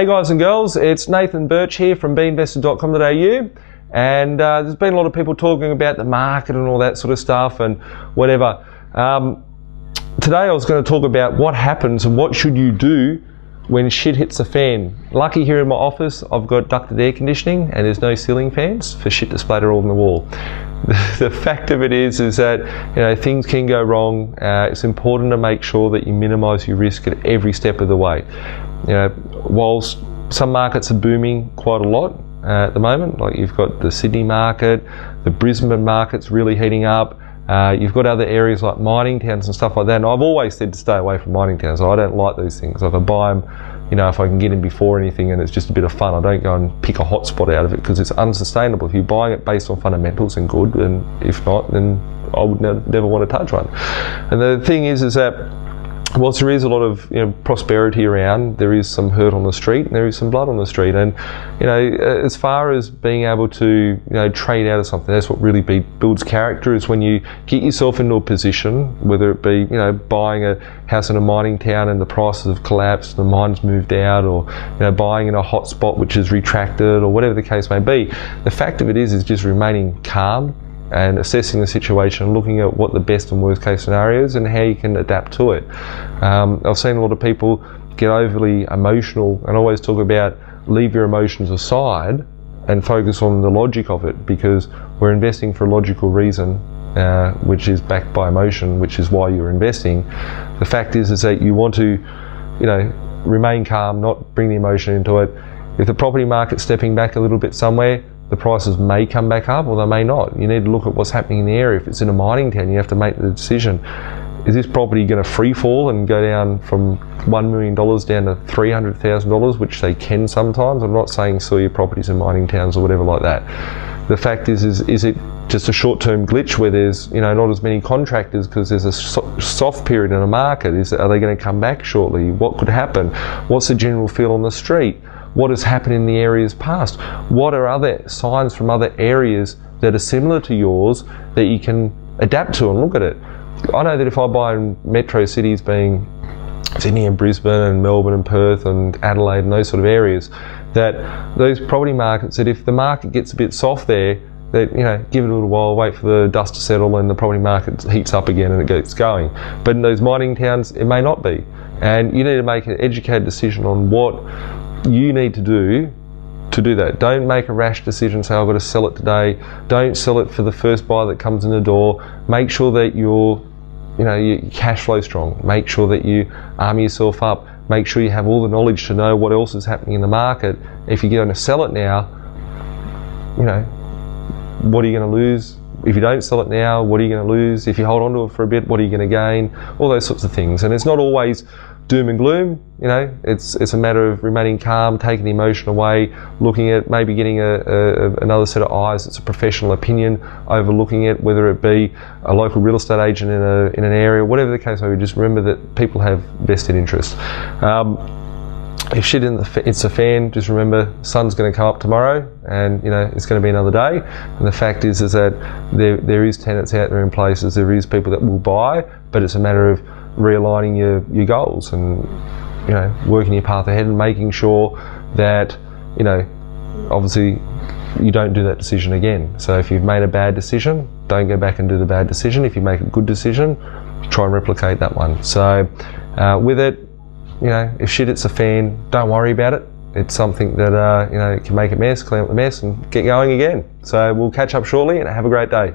Hey guys and girls, it's Nathan Birch here from B.Invested.com.au, and there's been a lot of people talking about the market and all that sort of stuff and whatever. Today I was going to talk about what happens and what should you do when shit hits the fan. Lucky here in my office I've got ducted air conditioning and there's no ceiling fans for shit to splatter all on the wall. The fact of it is that things can go wrong. It's important to make sure that you minimise your risk at every step of the way. Whilst some markets are booming quite a lot at the moment, like you've got the Sydney market, the Brisbane market's really heating up. You've got other areas like mining towns and stuff like that. And I've always said to stay away from mining towns. I don't like those things. Like I buy them, if I can get in before anything and it's just a bit of fun. I don't go and pick a hot spot out of it because it's unsustainable. If you're buying it based on fundamentals and good, and if not, then I would never want to touch one. And the thing is that whilst there is a lot of prosperity around, there is some hurt on the street and there is some blood on the street. And as far as being able to trade out of something, that's what really builds character, is when you get yourself into a position, whether it be buying a house in a mining town and the prices have collapsed, the mine's moved out, or buying in a hot spot which is retracted, or whatever the case may be. The fact of it is just remaining calm and assessing the situation, looking at what the best and worst case scenario is and how you can adapt to it. I've seen a lot of people get overly emotional, and always talk about leave your emotions aside and focus on the logic of it, because we're investing for a logical reason, which is backed by emotion, which is why you're investing. The fact is that you want to remain calm, not bring the emotion into it. If the property market's stepping back a little bit somewhere, the prices may come back up or they may not. You need to look at what's happening in the area. If it's in a mining town, you have to make the decision. Is this property going to free fall and go down from $1 million down to $300,000, which they can sometimes? I'm not saying sell your properties in mining towns or whatever like that. The fact is it just a short-term glitch where there's not as many contractors because there's a soft period in the market? Are they going to come back shortly? What could happen? What's the general feel on the street? What has happened in the areas past? What are other signs from other areas that are similar to yours that you can adapt to and look at it? I know that if I buy in metro cities, being Sydney and Brisbane and Melbourne and Perth and Adelaide and those sort of areas, that those property markets, that if the market gets a bit soft there, that give it a little while, wait for the dust to settle and the property market heats up again and it gets going. But in those mining towns, it may not be. And you need to make an educated decision on what you need to do that. Don't make a rash decision, say I've got to sell it today. Don't sell it for the first buyer that comes in the door. Make sure that your cash flow strong. Make sure that you arm yourself up. Make sure you have all the knowledge to know what else is happening in the market. If you're going to sell it now, what are you going to lose? If you don't sell it now, what are you going to lose? If you hold on to it for a bit, what are you going to gain? All those sorts of things. And it's not always doom and gloom, it's a matter of remaining calm, taking the emotion away, looking at maybe getting another set of eyes that's a professional opinion, overlooking it, whether it be a local real estate agent in an area, whatever the case may be. Just remember that people have vested interest. If shit it's a fan, just remember sun's going to come up tomorrow, and it's going to be another day. And the fact is that there is tenants out there in places, there is people that will buy, but it's a matter of realigning your goals and working your path ahead and making sure that obviously you don't do that decision again. So if you've made a bad decision, don't go back and do the bad decision. If you make a good decision, try and replicate that one. So with it, if shit hits a fan, don't worry about it. It's something that can make a mess, clean up the mess and get going again. So we'll catch up shortly and have a great day.